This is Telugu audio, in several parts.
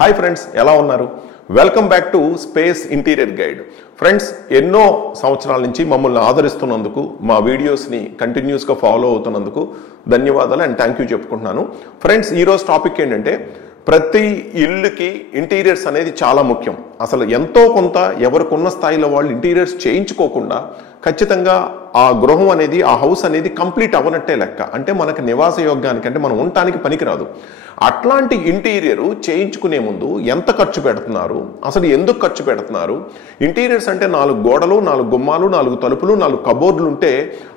హాయ్ ఫ్రెండ్స్, ఎలా ఉన్నారు? Welcome back to space interior guide. Friends, ఎన్నో సంవత్సరాల నుంచి మమ్మల్ని ఆదరిస్తున్నందుకు, మా వీడియోస్ని కంటిన్యూస్గా ఫాలో అవుతున్నందుకు ధన్యవాదాలు అండ్ థ్యాంక్ యూ చెప్పుకుంటున్నాను. ఫ్రెండ్స్, ఈరోజు టాపిక్ ఏంటంటే, ప్రతి ఇల్లుకి ఇంటీరియర్స్ అనేది చాలా ముఖ్యం. అసలు ఎంతో కొంత ఎవరికున్న స్థాయిలో వాళ్ళు ఇంటీరియర్స్ చేయించుకోకుండా ఖచ్చితంగా ఆ గృహం అనేది, ఆ హౌస్ అనేది కంప్లీట్ అవ్వనట్టే లెక్క. అంటే మనకు నివాస యోగ్యానికి, అంటే మనం ఉండటానికి పనికిరాదు. అట్లాంటి ఇంటీరియర్ చేయించుకునే ముందు ఎంత ఖర్చు పెడుతున్నారు, అసలు ఎందుకు ఖర్చు పెడుతున్నారు? ఇంటీరియర్స్ అంటే 4 గోడలు, 4 గుమ్మాలు, 4 తలుపులు, 4 కబోర్డులు ఉంటే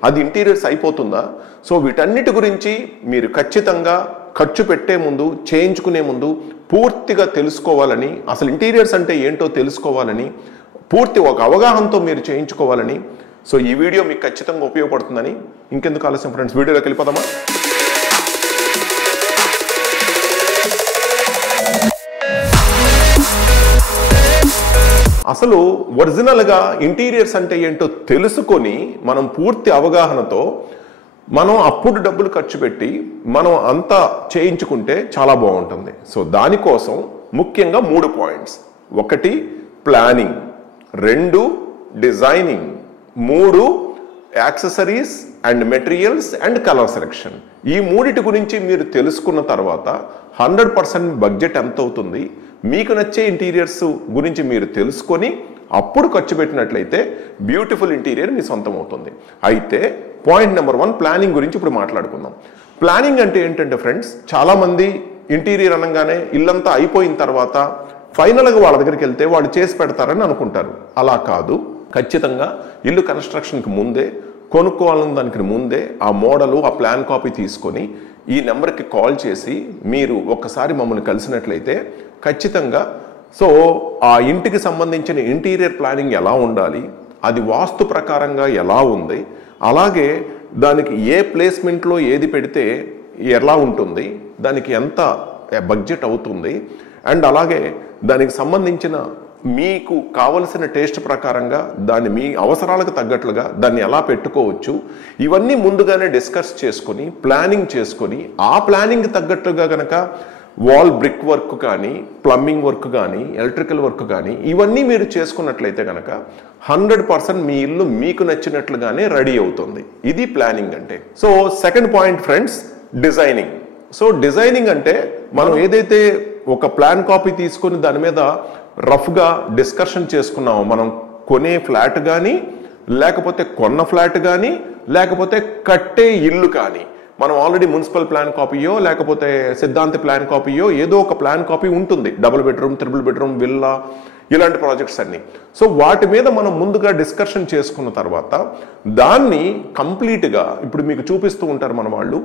అది ఇంటీరియర్స్ అయిపోతుందా? సో వీటన్నిటి గురించి మీరు ఖచ్చితంగా ఖర్చు పెట్టే ముందు, చేయించుకునే ముందు పూర్తిగా తెలుసుకోవాలని, అసలు ఇంటీరియర్స్ అంటే ఏంటో తెలుసుకోవాలని, పూర్తి ఒక అవగాహనతో మీరు చేయించుకోవాలని. సో ఈ వీడియో మీకు ఖచ్చితంగా ఉపయోగపడుతుందని. ఇంకెందుకు ఆలస్యం ఫ్రెండ్స్, వీడియోలోకి వెళ్ళిపోదామా? అసలు ఒరిజినల్గా ఇంటీరియర్స్ అంటే ఏంటో తెలుసుకొని మనం పూర్తి అవగాహనతో మనం అప్పుడు డబ్బులు ఖర్చు పెట్టి మనం అంతా చేయించుకుంటే చాలా బాగుంటుంది. సో దానికోసం ముఖ్యంగా 3 points. 1 planning, 2 designing, 3 accessories and materials and colour selection. ఈ 3 గురించి మీరు తెలుసుకున్న తర్వాత 100% బడ్జెట్ ఎంత అవుతుంది, మీకు నచ్చే ఇంటీరియర్స్ గురించి మీరు తెలుసుకొని అప్పుడు ఖర్చు పెట్టినట్లయితే బ్యూటిఫుల్ ఇంటీరియర్ మీ సొంతం అవుతుంది. అయితే పాయింట్ నెంబర్ 1 ప్లానింగ్ గురించి ఇప్పుడు మాట్లాడుకుందాం. ప్లానింగ్ అంటే ఏంటంటే ఫ్రెండ్స్, చాలామంది ఇంటీరియర్ అనగానే ఇల్లంతా అయిపోయిన తర్వాత ఫైనల్గా వాళ్ళ దగ్గరికి వెళ్తే వాళ్ళు చేసి పెడతారని అనుకుంటారు. అలా కాదు. ఖచ్చితంగా ఇల్లు కన్స్ట్రక్షన్కి ముందే, కొనుక్కోవాలని దానికి ముందే ఆ మోడలు, ఆ ప్లాన్ కాపీ తీసుకొని ఈ నెంబర్కి కాల్ చేసి మీరు ఒక్కసారి మమ్మల్ని కలిసినట్లయితే ఖచ్చితంగా సో ఆ ఇంటికి సంబంధించిన ఇంటీరియర్ ప్లానింగ్ ఎలా ఉండాలి, అది వాస్తు ప్రకారంగా ఎలా ఉంది, అలాగే దానికి ఏ ప్లేస్మెంట్లో ఏది పెడితే ఎలా ఉంటుంది, దానికి ఎంత బడ్జెట్ అవుతుంది, అండ్ అలాగే దానికి సంబంధించిన మీకు కావలసిన టేస్ట్ ప్రకారంగా దాన్ని మీ అవసరాలకు తగ్గట్లుగా దాన్ని ఎలా పెట్టుకోవచ్చు, ఇవన్నీ ముందుగానే డిస్కస్ చేసుకొని ప్లానింగ్ చేసుకొని ఆ ప్లానింగ్ తగ్గట్లుగా కనుక వాల్ బ్రిక్ వర్క్ కానీ, ప్లంబింగ్ వర్క్ కానీ, ఎలక్ట్రికల్ వర్క్ కానీ ఇవన్నీ మీరు చేసుకున్నట్లయితే కనుక 100% మీ ఇల్లు మీకు నచ్చినట్లుగానే రెడీ అవుతుంది. ఇది ప్లానింగ్ అంటే. So second point friends, designing. So designing అంటే మనం ఏదైతే ఒక ప్లాన్ కాపీ తీసుకొని దాని మీద రఫ్గా డిస్కషన్ చేసుకున్నామో, మనం కొనే ఫ్లాట్ కానీ, లేకపోతే కొన్న ఫ్లాట్ కానీ, లేకపోతే కట్టే ఇల్లు కానీ, మనం ఆల్రెడీ మున్సిపల్ ప్లాన్ కాపీయో లేకపోతే సిద్ధాంత ప్లాన్ కాపీయో ఏదో ఒక ప్లాన్ కాపీ ఉంటుంది. 2 బెడ్రూమ్, 3 బెడ్రూమ్, విల్లా, ఇలాంటి ప్రాజెక్ట్స్ అన్ని. సో వాటి మీద మనం ముందుగా డిస్కషన్ చేసుకున్న తర్వాత దాన్ని కంప్లీట్గా ఇప్పుడు మీకు చూపిస్తూ ఉంటారు మన వాళ్ళు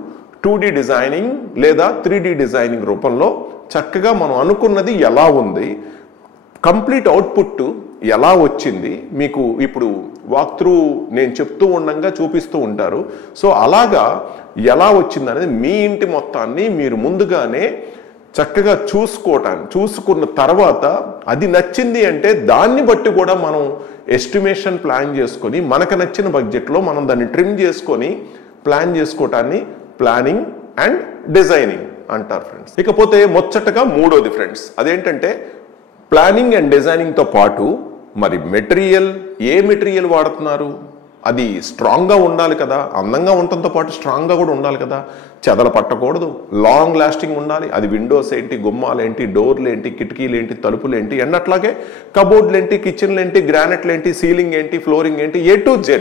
2D డిజైనింగ్ లేదా 3D డిజైనింగ్ రూపంలో చక్కగా మనం అనుకున్నది ఎలా ఉంది, కంప్లీట్ అవుట్పుట్ ఎలా వచ్చింది మీకు ఇప్పుడు వాక్ త్రూ నేను చెప్తూ ఉండగా చూపిస్తూ ఉంటారు. సో అలాగా ఎలా వచ్చింది అనేది మీ ఇంటి మొత్తాన్ని మీరు ముందుగానే చక్కగా చూసుకున్న తర్వాత అది నచ్చింది అంటే దాన్ని బట్టి కూడా మనం ఎస్టిమేషన్ ప్లాన్ చేసుకొని మనకు నచ్చిన బడ్జెట్లో మనం దాన్ని ట్రిమ్ చేసుకొని ప్లాన్ చేసుకోవటాన్ని ప్లానింగ్ అండ్ డిజైనింగ్ అంటారు ఫ్రెండ్స్. ఇకపోతే ముచ్చటగా 3వది ఫ్రెండ్స్, అదేంటంటే ప్లానింగ్ అండ్ డిజైనింగ్తో పాటు మరి మెటీరియల్, ఏ మెటీరియల్ వాడుతున్నారు, అది స్ట్రాంగ్గా ఉండాలి కదా, అందంగా ఉండటంతో పాటు స్ట్రాంగ్గా కూడా ఉండాలి కదా, చెదల పట్టకూడదు, లాంగ్ లాస్టింగ్ ఉండాలి. అది విండోస్ ఏంటి, గుమ్మాలు ఏంటి, డోర్లు ఏంటి, కిటికీలు ఏంటి, తలుపులు ఏంటి, అండ్ అట్లాగే కబోర్డ్లు ఏంటి, కిచెన్లు ఏంటి, గ్రానైట్లు ఏంటి, సీలింగ్ ఏంటి, ఫ్లోరింగ్ ఏంటి, A to Z.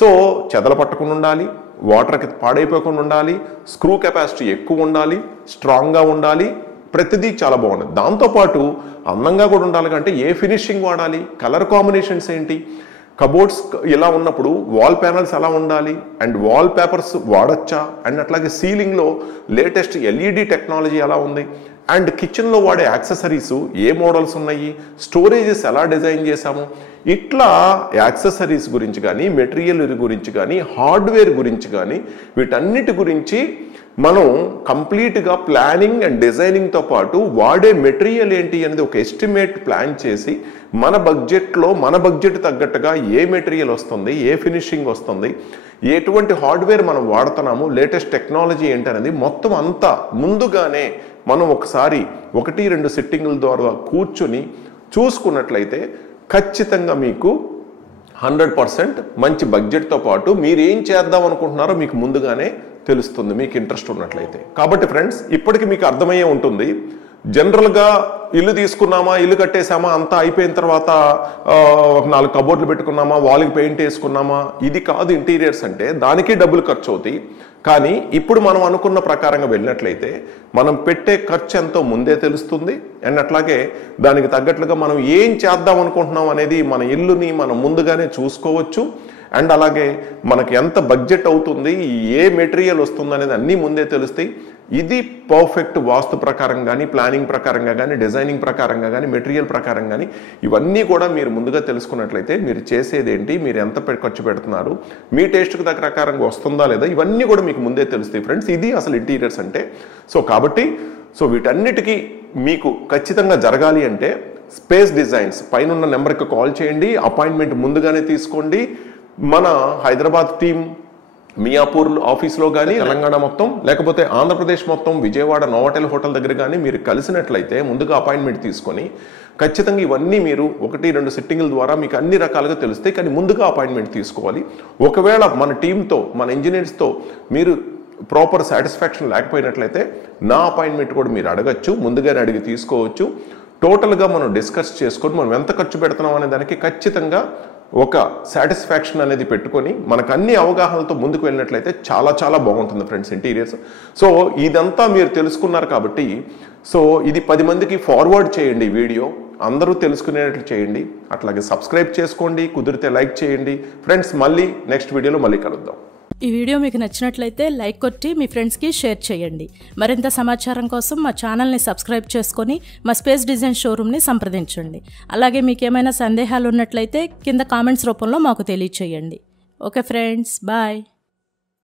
సో చెదల పట్టకుండా ఉండాలి, వాటర్కి పాడైపోకుండా ఉండాలి, స్క్రూ కెపాసిటీ ఎక్కువ ఉండాలి, స్ట్రాంగ్గా ఉండాలి, ప్రతిదీ చాలా బాగుంది. దాంతోపాటు అందంగా కూడా ఉండాలి. అంటే ఏ ఫినిషింగ్ వాడాలి, కలర్ కాంబినేషన్స్ ఏంటి, కబోర్డ్స్ ఇలా ఉన్నప్పుడు వాల్ ప్యానల్స్ ఎలా ఉండాలి, అండ్ వాల్ పేపర్స్ వాడచ్చా, అండ్ అట్లాగే సీలింగ్లో లేటెస్ట్ LED టెక్నాలజీ ఎలా ఉంది, అండ్ కిచెన్లో వాడే యాక్సెసరీస్ ఏ మోడల్స్ ఉన్నాయి, స్టోరేజెస్ ఎలా డిజైన్ చేశాము, ఇట్లా యాక్సెసరీస్ గురించి కానీ, మెటీరియల్ గురించి కానీ, హార్డ్వేర్ గురించి కానీ, వీటన్నిటి గురించి మనం కంప్లీట్గా ప్లానింగ్ అండ్ డిజైనింగ్తో పాటు వాడే మెటీరియల్ ఏంటి అనేది ఒక ఎస్టిమేట్ ప్లాన్ చేసి మన బడ్జెట్ తగ్గట్టుగా ఏ మెటీరియల్ వస్తుంది, ఏ ఫినిషింగ్ వస్తుంది, ఎటువంటి హార్డ్వేర్ మనం వాడుతున్నాము, లేటెస్ట్ టెక్నాలజీ ఏంటనేది మొత్తం అంతా ముందుగానే మనం ఒకసారి 1-2 సిట్టింగుల ద్వారా కూర్చుని చూసుకున్నట్లయితే ఖచ్చితంగా మీకు 100% మంచి బడ్జెట్తో పాటు మీరు ఏం చేద్దాం అనుకుంటున్నారో మీకు ముందుగానే తెలుస్తుంది, మీకు ఇంట్రెస్ట్ ఉన్నట్లయితే. కాబట్టి ఫ్రెండ్స్, ఇప్పటికి మీకు అర్థమయ్యే ఉంటుంది. జనరల్గా ఇల్లు తీసుకున్నామా, ఇల్లు కట్టేసామా, అంతా అయిపోయిన తర్వాత ఒక 4 కబోర్డ్లు పెట్టుకున్నామా, వాల్కి పెయింట్ వేసుకున్నామా, ఇది కాదు ఇంటీరియర్స్ అంటే. దానికి డబ్బులు ఖర్చు అవుతాయి. కానీ ఇప్పుడు మనం అనుకున్న ప్రకారంగా వెళ్ళినట్లయితే మనం పెట్టే ఖర్చు ఎంతో ముందే తెలుస్తుంది. అండ్ అట్లాగే దానికి తగ్గట్లుగా మనం ఏం చేద్దాం అనుకుంటున్నాం అనేది మన ఇల్లుని మనం ముందుగానే చూసుకోవచ్చు. అండ్ అలాగే మనకి ఎంత బడ్జెట్ అవుతుంది, ఏ మెటీరియల్ వస్తుంది అనేది అన్నీ ముందే తెలుస్తాయి. ఇది పర్ఫెక్ట్ వాస్తు ప్రకారం కానీ, ప్లానింగ్ ప్రకారంగా కానీ, డిజైనింగ్ ప్రకారంగా కానీ, మెటీరియల్ ప్రకారం కానీ ఇవన్నీ కూడా మీరు ముందుగా తెలుసుకున్నట్లయితే మీరు చేసేది ఏంటి, మీరు ఎంత ఖర్చు పెడుతున్నారు, మీ టేస్ట్కి దగ్గర ప్రకారంగా వస్తుందా లేదా, ఇవన్నీ కూడా మీకు ముందే తెలుస్తాయి ఫ్రెండ్స్. ఇది అసలు ఇంటీరియర్స్ అంటే. కాబట్టి వీటన్నిటికీ మీకు ఖచ్చితంగా జరగాలి అంటే స్పేస్ డిజైన్స్ పైన నెంబర్కి కాల్ చేయండి, అపాయింట్మెంట్ ముందుగానే తీసుకోండి. మన హైదరాబాద్ టీం మియాపూర్ ఆఫీస్లో కానీ, తెలంగాణ మొత్తం, లేకపోతే ఆంధ్రప్రదేశ్ మొత్తం, విజయవాడ నోవాటెల్ హోటల్ దగ్గర కానీ మీరు కలిసినట్లయితే ముందుగా అపాయింట్మెంట్ తీసుకొని ఖచ్చితంగా ఇవన్నీ మీరు 1-2 సిట్టింగుల ద్వారా మీకు అన్ని రకాలుగా తెలుస్తాయి. కానీ ముందుగా అపాయింట్మెంట్ తీసుకోవాలి. ఒకవేళ మన టీంతో, మన ఇంజనీర్స్తో మీరు ప్రాపర్ సాటిస్ఫాక్షన్ లేకపోయినట్లయితే నా అపాయింట్మెంట్ కూడా మీరు అడగచ్చు, ముందుగానే అడిగి తీసుకోవచ్చు. టోటల్గా మనం డిస్కస్ చేసుకొని మనం ఎంత ఖర్చు పెడుతున్నాం అనే దానికి ఖచ్చితంగా ఒక సాటిస్ఫాక్షన్ అనేది పెట్టుకొని మనకు అన్ని అవగాహనలతో ముందుకు వెళ్ళినట్లయితే చాలా చాలా బాగుంటుంది ఫ్రెండ్స్ ఇంటీరియర్స్. ఇదంతా మీరు తెలుసుకున్నారు కాబట్టి ఇది 10 మందికి ఫార్వర్డ్ చేయండి. వీడియో అందరూ తెలుసుకునేటట్లు చేయండి. అట్లాగే సబ్స్క్రైబ్ చేసుకోండి, కుదిరితే లైక్ చేయండి ఫ్రెండ్స్. మళ్ళీ నెక్స్ట్ వీడియోలో మళ్ళీ కలుద్దాం. ఈ వీడియో మీకు నచ్చినట్లయితే లైక్ కొట్టి మీ ఫ్రెండ్స్కి షేర్ చేయండి. మరింత సమాచారం కోసం మా ఛానల్ని సబ్స్క్రైబ్ చేసుకొని మా స్పేస్ డిజైన్ షోరూమ్ని సంప్రదించండి. అలాగే మీకు ఏమైనా సందేహాలు ఉన్నట్లయితే కింద కామెంట్స్ రూపంలో మాకు తెలియచేయండి. Okay friends, bye.